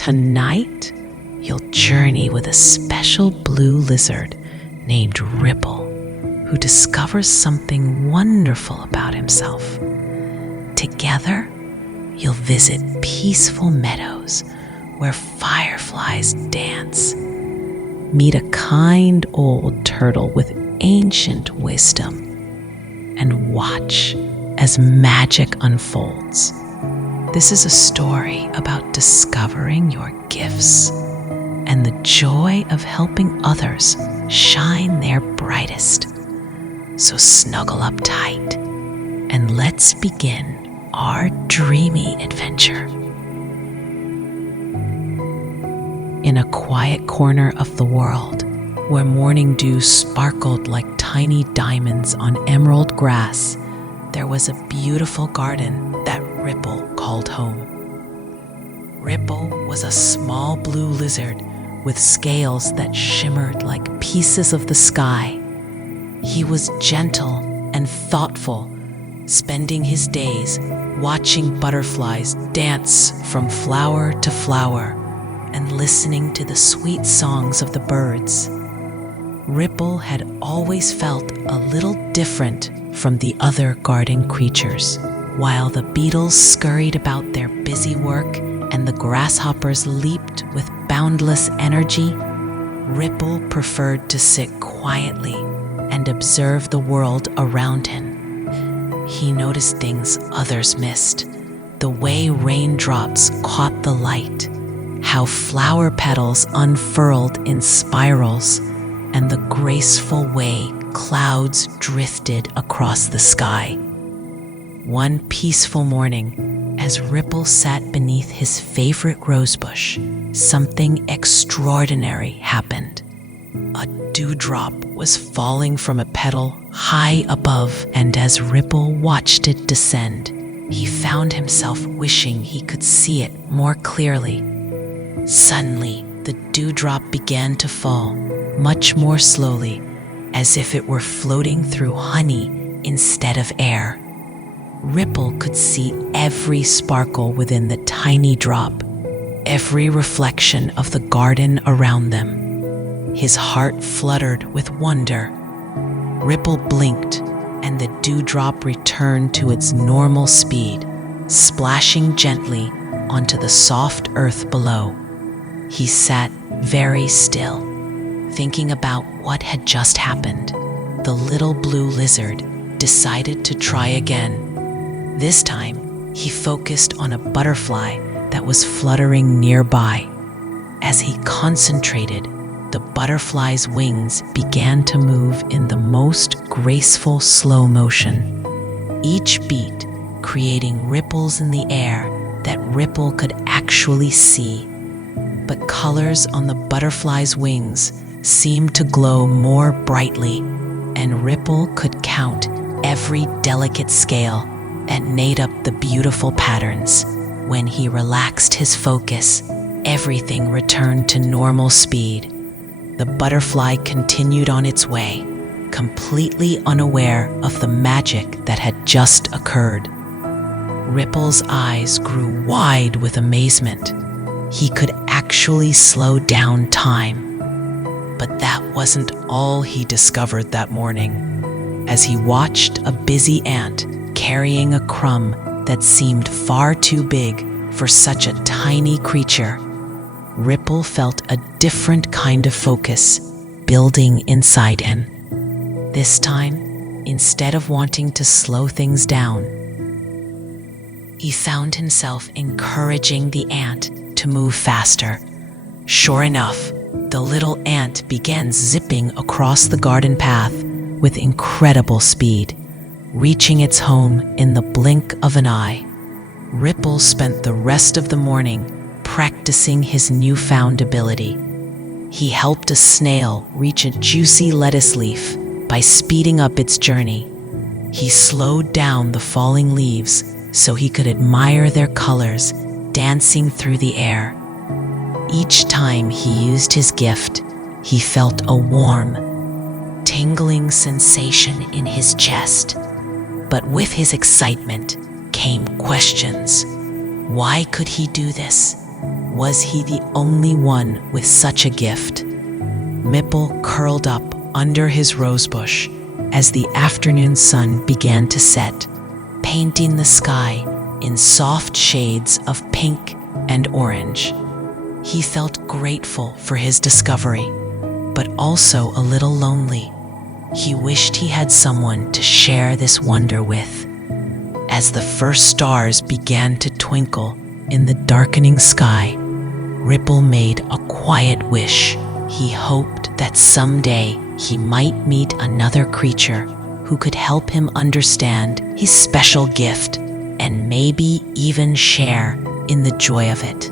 Tonight, you'll journey with a special blue lizard named Ripple, who discovers something wonderful about himself. Together, you'll visit peaceful meadows where fireflies dance. Meet a kind old turtle with ancient wisdom, and watch as magic unfolds. This is a story about discovering your gifts and the joy of helping others shine their brightest. So snuggle up tight and let's begin our dreamy adventure. In a quiet corner of the world, where morning dew sparkled like tiny diamonds on emerald grass, there was a beautiful garden that Ripple called home. Ripple was a small blue lizard with scales that shimmered like pieces of the sky. He was gentle and thoughtful, spending his days watching butterflies dance from flower to flower and listening to the sweet songs of the birds. Ripple had always felt a little different from the other garden creatures. While the beetles scurried about their busy work and the grasshoppers leaped with boundless energy, Ripple preferred to sit quietly and observe the world around him. He noticed things others missed: the way raindrops caught the light, how flower petals unfurled in spirals, and the graceful way clouds drifted across the sky. One peaceful morning, as Ripple sat beneath his favorite rosebush, something extraordinary happened. A dewdrop was falling from a petal high above, and as Ripple watched it descend, he found himself wishing he could see it more clearly. Suddenly, the dewdrop began to fall, much more slowly, as if it were floating through honey instead of air. Ripple could see every sparkle within the tiny drop, every reflection of the garden around them. His heart fluttered with wonder. Ripple blinked, and the dewdrop returned to its normal speed, splashing gently onto the soft earth below. He sat very still, thinking about what had just happened. The little blue lizard decided to try again. This time, he focused on a butterfly that was fluttering nearby. As he concentrated, the butterfly's wings began to move in the most graceful slow motion, each beat creating ripples in the air that Ripple could actually see. But colors on the butterfly's wings seemed to glow more brightly, and Ripple could count every delicate scale and made up the beautiful patterns. When he relaxed his focus, everything returned to normal speed. The butterfly continued on its way, completely unaware of the magic that had just occurred. Ripple's eyes grew wide with amazement. He could actually slow down time. But that wasn't all he discovered that morning. As he watched a busy ant carrying a crumb that seemed far too big for such a tiny creature, Ripple felt a different kind of focus building inside him. This time, instead of wanting to slow things down, he found himself encouraging the ant to move faster. Sure enough, the little ant began zipping across the garden path with incredible speed, reaching its home in the blink of an eye. Ripple spent the rest of the morning practicing his newfound ability. He helped a snail reach a juicy lettuce leaf by speeding up its journey. He slowed down the falling leaves so he could admire their colors dancing through the air. Each time he used his gift, he felt a warm, tingling sensation in his chest. But with his excitement came questions. Why could he do this? Was he the only one with such a gift? Mipple curled up under his rosebush as the afternoon sun began to set, painting the sky in soft shades of pink and orange. He felt grateful for his discovery, but also a little lonely. He wished he had someone to share this wonder with. As the first stars began to twinkle in the darkening sky, Ripple made a quiet wish. He hoped that someday he might meet another creature who could help him understand his special gift and maybe even share in the joy of it.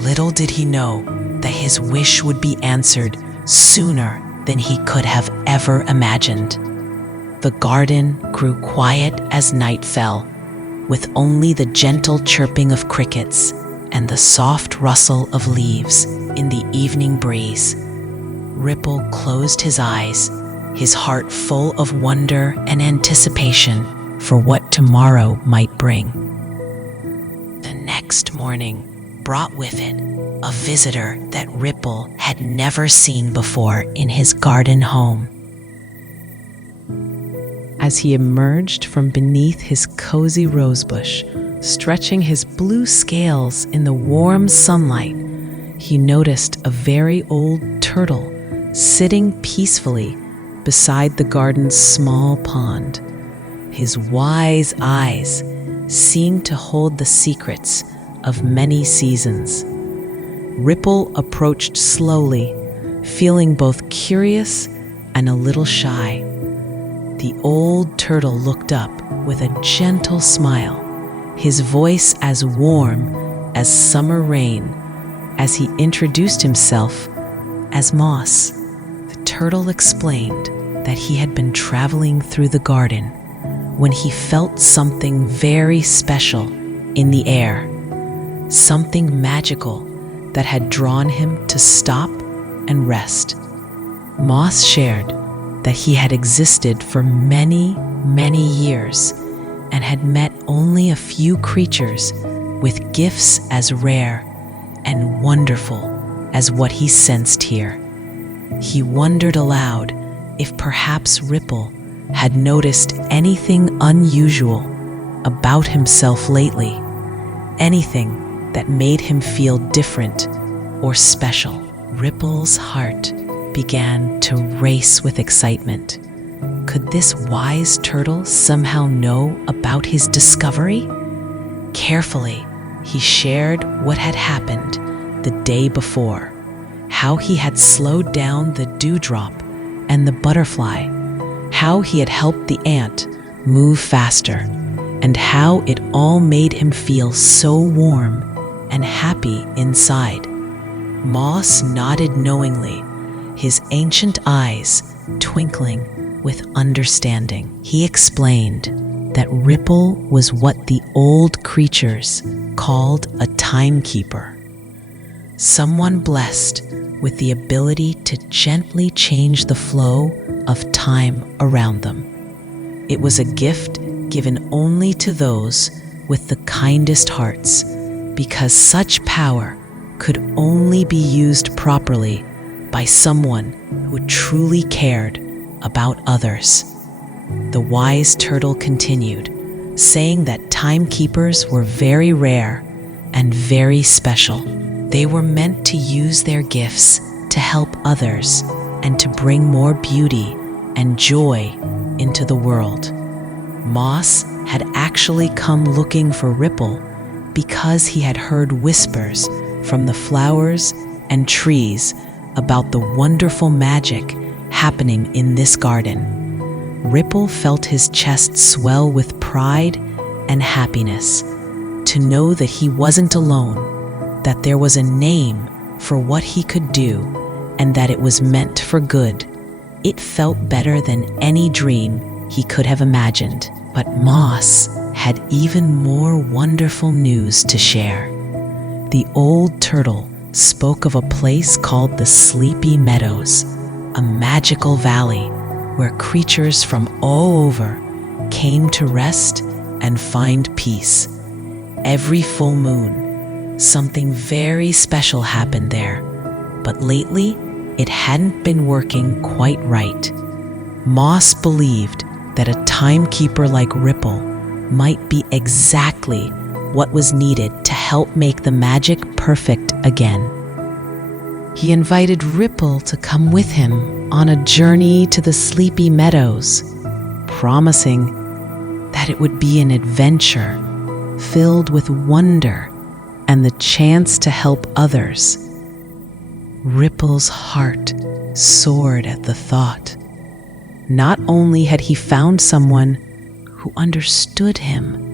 Little did he know that his wish would be answered sooner than he could have ever imagined. The garden grew quiet as night fell, with only the gentle chirping of crickets and the soft rustle of leaves in the evening breeze. Ripple closed his eyes, his heart full of wonder and anticipation for what tomorrow might bring. The next morning brought with it a visitor that Ripple had never seen before in his garden home. As he emerged from beneath his cozy rosebush, stretching his blue scales in the warm sunlight, he noticed a very old turtle sitting peacefully beside the garden's small pond. His wise eyes seemed to hold the secrets of many seasons. Ripple approached slowly, feeling both curious and a little shy. The old turtle looked up with a gentle smile, his voice as warm as summer rain, as he introduced himself as Moss. The turtle explained that he had been traveling through the garden when he felt something very special in the air, something magical that had drawn him to stop and rest. Moss shared that he had existed for many, many years and had met only a few creatures with gifts as rare and wonderful as what he sensed here. He wondered aloud if perhaps Ripple had noticed anything unusual about himself lately, anything that made him feel different or special. Ripple's heart began to race with excitement. Could this wise turtle somehow know about his discovery? Carefully, he shared what had happened the day before, how he had slowed down the dewdrop and the butterfly, how he had helped the ant move faster, and how it all made him feel so warm and happy inside. Moss nodded knowingly, his ancient eyes twinkling with understanding. He explained that Ripple was what the old creatures called a timekeeper, someone blessed with the ability to gently change the flow of time around them. It was a gift given only to those with the kindest hearts, because such power could only be used properly by someone who truly cared about others. The wise turtle continued, saying that timekeepers were very rare and very special. They were meant to use their gifts to help others and to bring more beauty and joy into the world. Moss had actually come looking for Ripple because he had heard whispers from the flowers and trees about the wonderful magic happening in this garden. Ripple felt his chest swell with pride and happiness to know that he wasn't alone, that there was a name for what he could do, and that it was meant for good. It felt better than any dream he could have imagined. But Moss had even more wonderful news to share. The old turtle spoke of a place called the Sleepy Meadows, a magical valley where creatures from all over came to rest and find peace. Every full moon, Something very special happened there, but lately it hadn't been working quite right. Moss believed that a timekeeper like Ripple might be exactly what was needed to help make the magic perfect again. He invited Ripple to come with him on a journey to the sleepy meadows, promising that it would be an adventure filled with wonder and the chance to help others. Ripple's heart soared at the thought. Not only had he found someone who understood him,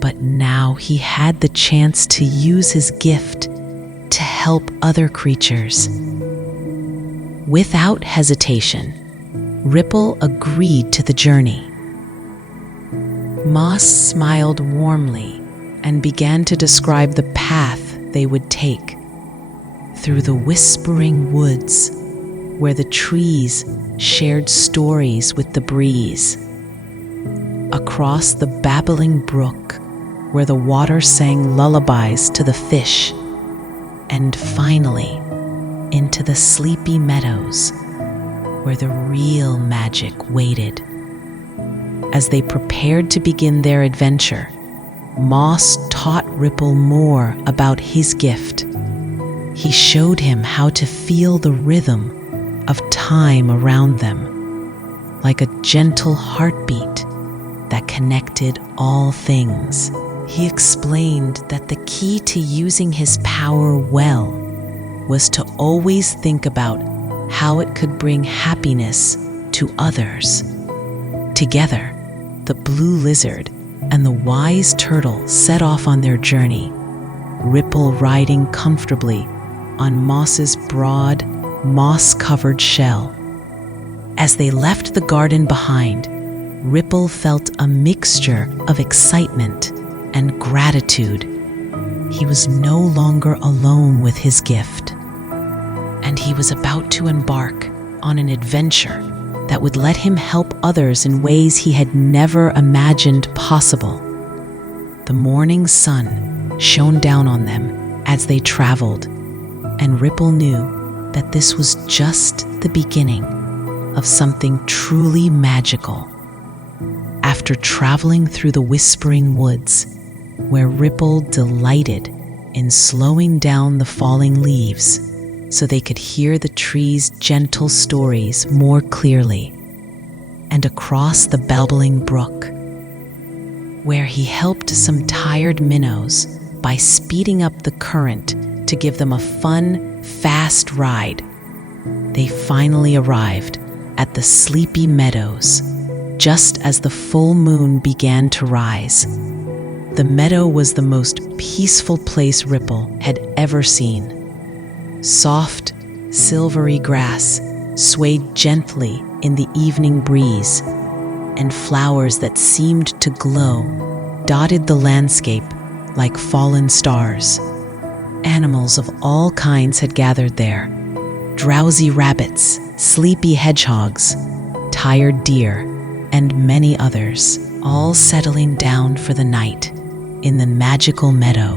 but now he had the chance to use his gift to help other creatures. Without hesitation, Ripple agreed to the journey. Moss smiled warmly and began to describe the path they would take. Through the whispering woods, where the trees shared stories with the breeze. Across the babbling brook, where the water sang lullabies to the fish. And finally, into the sleepy meadows, where the real magic waited. As they prepared to begin their adventure, Moss taught Ripple more about his gift. He showed him how to feel the rhythm of time around them, like a gentle heartbeat that connected all things. He explained that the key to using his power well was to always think about how it could bring happiness to others. Together, the blue lizard and the wise turtle set off on their journey, Ripple riding comfortably on Moss's broad, moss-covered shell. As they left the garden behind, Ripple felt a mixture of excitement and gratitude. He was no longer alone with his gift, and he was about to embark on an adventure that would let him help others in ways he had never imagined possible. The morning sun shone down on them as they traveled, and Ripple knew that this was just the beginning of something truly magical. After traveling through the whispering woods, where Ripple delighted in slowing down the falling leaves so they could hear the trees' gentle stories more clearly, and across the babbling brook, where he helped some tired minnows by speeding up the current to give them a fun, fast ride, they finally arrived at the sleepy meadows just as the full moon began to rise. The meadow was the most peaceful place Ripple had ever seen. Soft, silvery grass swayed gently in the evening breeze, and flowers that seemed to glow dotted the landscape like fallen stars. Animals of all kinds had gathered there: drowsy rabbits, sleepy hedgehogs, tired deer, and many others, all settling down for the night in the magical meadow.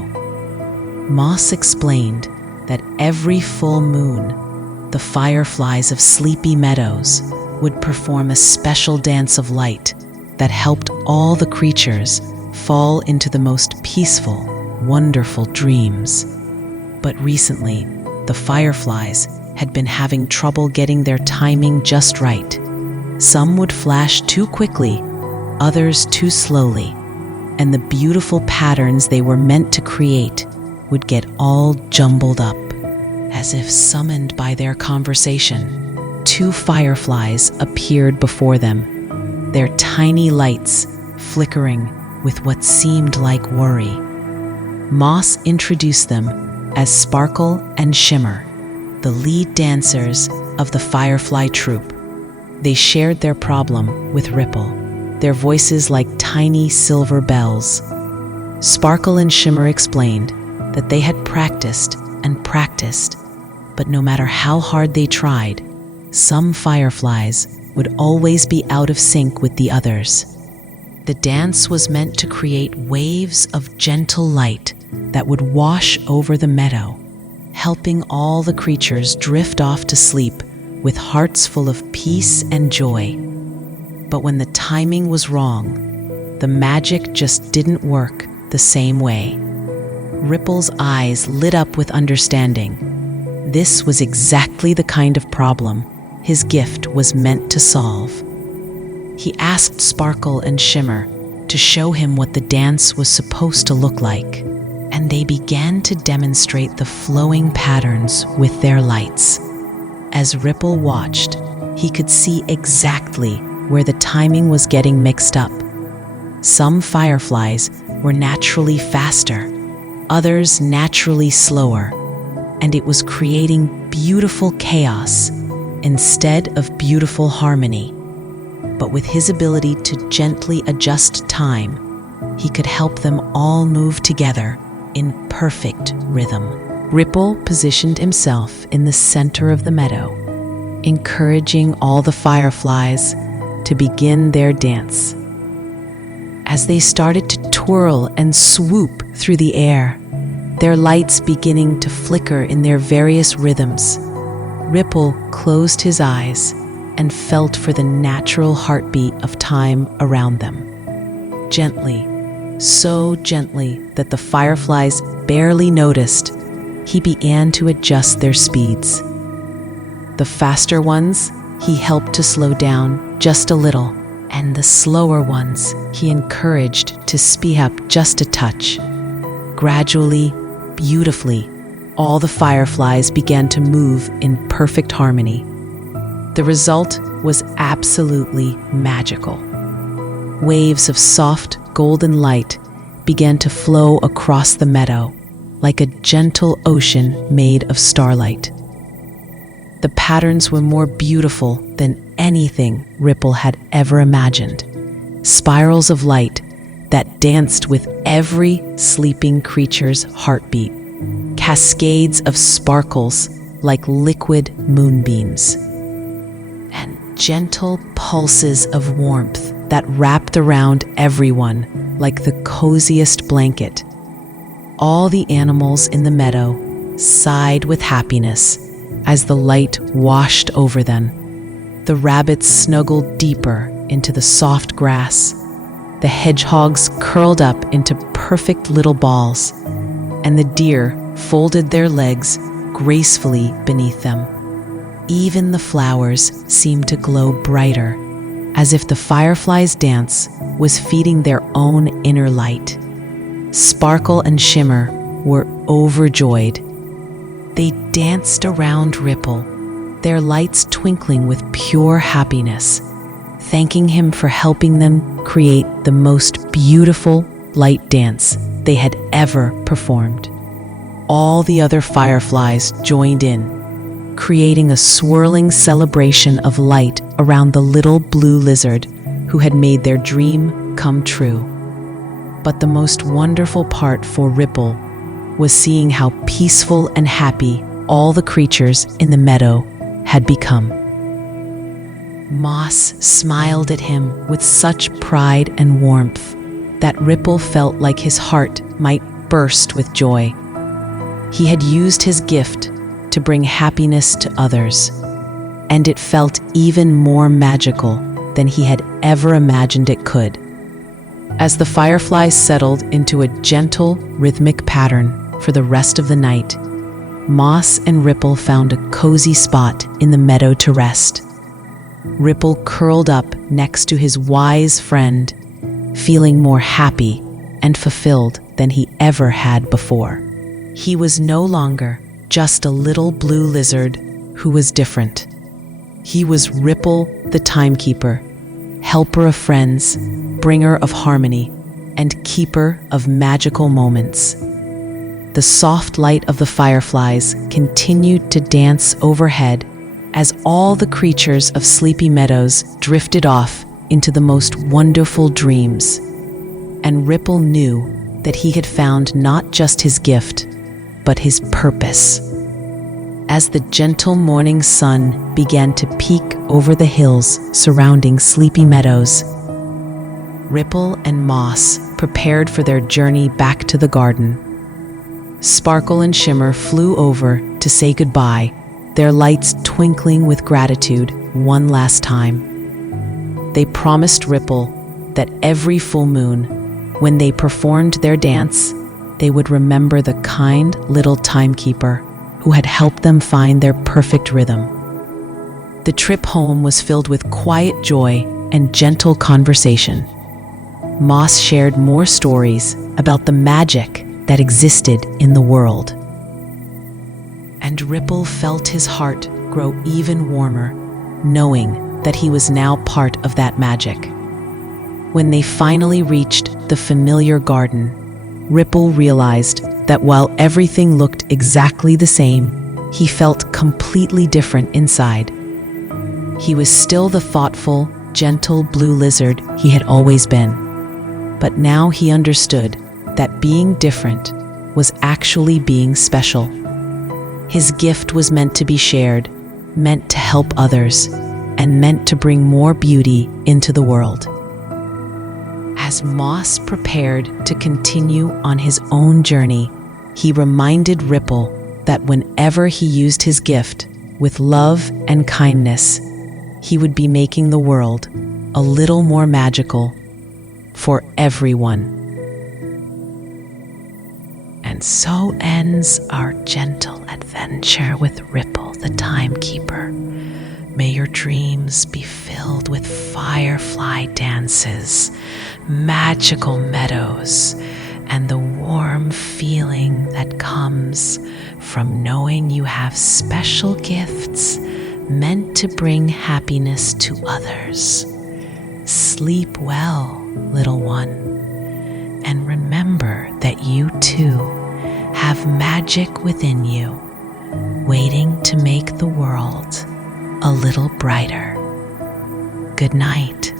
Moss explained that every full moon, the fireflies of sleepy meadows would perform a special dance of light that helped all the creatures fall into the most peaceful, wonderful dreams. But recently, the fireflies had been having trouble getting their timing just right. Some would flash too quickly, others too slowly, and the beautiful patterns they were meant to create would get all jumbled up. As if summoned by their conversation, two fireflies appeared before them, their tiny lights flickering with what seemed like worry. Moss introduced them as Sparkle and Shimmer, the lead dancers of the Firefly troupe. They shared their problem with Ripple, their voices like tiny silver bells. Sparkle and Shimmer explained that they had practiced and practiced, but no matter how hard they tried, some fireflies would always be out of sync with the others. The dance was meant to create waves of gentle light that would wash over the meadow, helping all the creatures drift off to sleep with hearts full of peace and joy. But when the timing was wrong, the magic just didn't work the same way. Ripple's eyes lit up with understanding. This was exactly the kind of problem his gift was meant to solve. He asked Sparkle and Shimmer to show him what the dance was supposed to look like, and they began to demonstrate the flowing patterns with their lights. As Ripple watched, he could see exactly where the timing was getting mixed up. Some fireflies were naturally faster, others naturally slower, and it was creating beautiful chaos instead of beautiful harmony. But with his ability to gently adjust time, he could help them all move together in perfect rhythm. Ripple positioned himself in the center of the meadow, encouraging all the fireflies to begin their dance. As they started to twirl and swoop through the air, their lights beginning to flicker in their various rhythms, Ripple closed his eyes and felt for the natural heartbeat of time around them. Gently, so gently that the fireflies barely noticed, he began to adjust their speeds. The faster ones he helped to slow down just a little, and the slower ones he encouraged to speed up just a touch. Gradually, beautifully, all the fireflies began to move in perfect harmony. The result was absolutely magical. Waves of soft, golden light began to flow across the meadow like a gentle ocean made of starlight. The patterns were more beautiful than anything Ripple had ever imagined. Spirals of light that danced with every sleeping creature's heartbeat. Cascades of sparkles like liquid moonbeams. And gentle pulses of warmth that wrapped around everyone like the coziest blanket. All the animals in the meadow sighed with happiness as the light washed over them. The rabbits snuggled deeper into the soft grass. The hedgehogs curled up into perfect little balls, and the deer folded their legs gracefully beneath them. Even the flowers seemed to glow brighter, as if the fireflies' dance was feeding their own inner light. Sparkle and Shimmer were overjoyed. They danced around Ripple, their lights twinkling with pure happiness, thanking him for helping them create the most beautiful light dance they had ever performed. All the other fireflies joined in, creating a swirling celebration of light around the little blue lizard who had made their dream come true. But the most wonderful part for Ripple was seeing how peaceful and happy all the creatures in the meadow had become. Moss smiled at him with such pride and warmth that Ripple felt like his heart might burst with joy. He had used his gift to bring happiness to others, and it felt even more magical than he had ever imagined it could. As the fireflies settled into a gentle, rhythmic pattern for the rest of the night, Moss and Ripple found a cozy spot in the meadow to rest. Ripple curled up next to his wise friend, feeling more happy and fulfilled than he ever had before. He was no longer just a little blue lizard who was different. He was Ripple the timekeeper, helper of friends, bringer of harmony, and keeper of magical moments. The soft light of the fireflies continued to dance overhead as all the creatures of Sleepy Meadows drifted off into the most wonderful dreams. And Ripple knew that he had found not just his gift, but his purpose. As the gentle morning sun began to peek over the hills surrounding Sleepy Meadows, Ripple and Moss prepared for their journey back to the garden. Sparkle and Shimmer flew over to say goodbye, their lights twinkling with gratitude one last time. They promised Ripple that every full moon, when they performed their dance, they would remember the kind little timekeeper who had helped them find their perfect rhythm. The trip home was filled with quiet joy and gentle conversation. Moss shared more stories about the magic that existed in the world. And Ripple felt his heart grow even warmer, knowing that he was now part of that magic. When they finally reached the familiar garden, Ripple realized that while everything looked exactly the same, he felt completely different inside. He was still the thoughtful, gentle blue lizard he had always been. But now he understood that being different was actually being special. His gift was meant to be shared, meant to help others, and meant to bring more beauty into the world. As Moss prepared to continue on his own journey, he reminded Ripple that whenever he used his gift with love and kindness, he would be making the world a little more magical for everyone. And so ends our gentle adventure with Ripple the Timekeeper. May your dreams be filled with firefly dances, magical meadows, and the warm feeling that comes from knowing you have special gifts meant to bring happiness to others. Sleep well, little one, and remember that you too have magic within you, waiting to make the world a little brighter. Good night.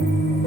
you.